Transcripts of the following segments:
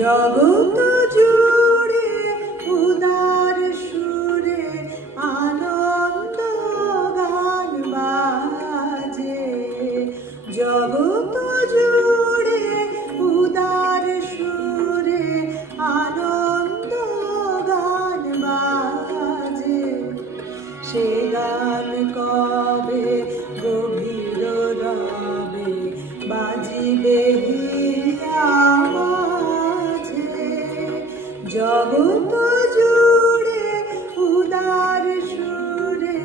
জগৎ জুড়ে উদার সুরে আনন্দ গান বাজে। জগৎ জুড়ে উদার সুরে আনন্দ গান বাজে। সে গান কবে গভীর রবে বাজিবে হিয়া মাঝে। জগৎ জুড়ে উদার সুরে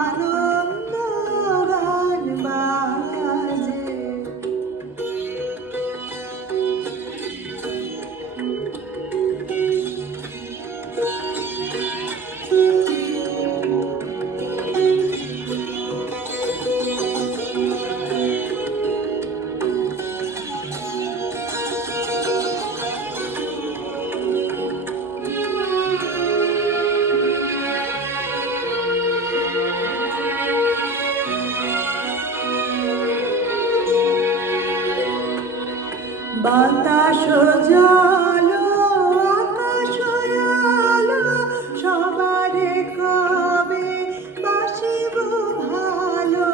আনন্দ গান বাজে। বাতাস জল আকাশ আলো সবারে কবে বাসিব ভালো।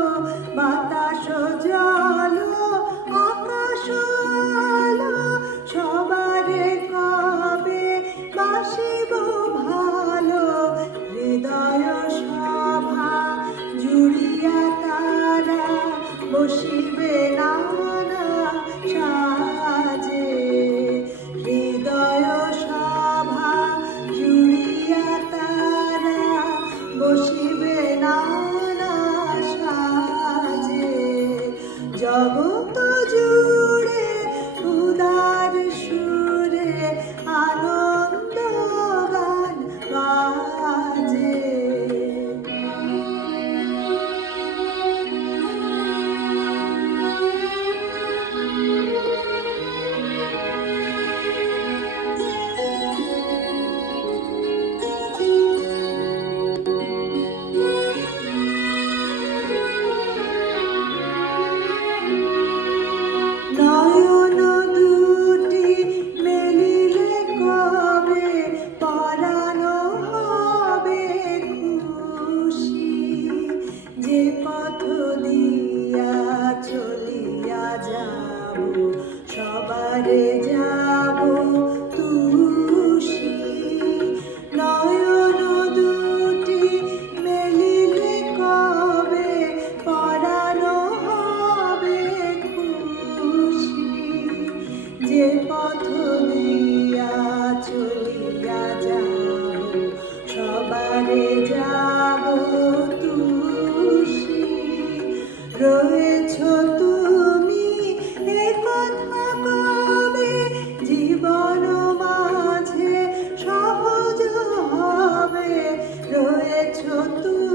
বাতাস জল আকাশ আলো সবারে কবে বাসিব ভালো। হৃদয় সভা জুড়িয়া তারা বসিবে নানা সাজে। হৃদয় সভা জুড়িয়া তারা বসিবে নানা সাজে। জগৎ জুড়ে উদার সুরে আনন্দ গান বাজে। নয়ন দুটি মেলিলে কবে পরাণ হবে খুশি। যে পথ দিয়া চলিয়া যাব সবারে যাব তুষি। নয়ন দুটি মেলিলে কবে পরাণ হবে খুশি। যে পথ দিয়া চলিয়া যাব সবারে যাব তুষি। রয়েছ তুমি এ কথা কবে জীবন মাঝে সহজ হবে। রয়েছ তুমি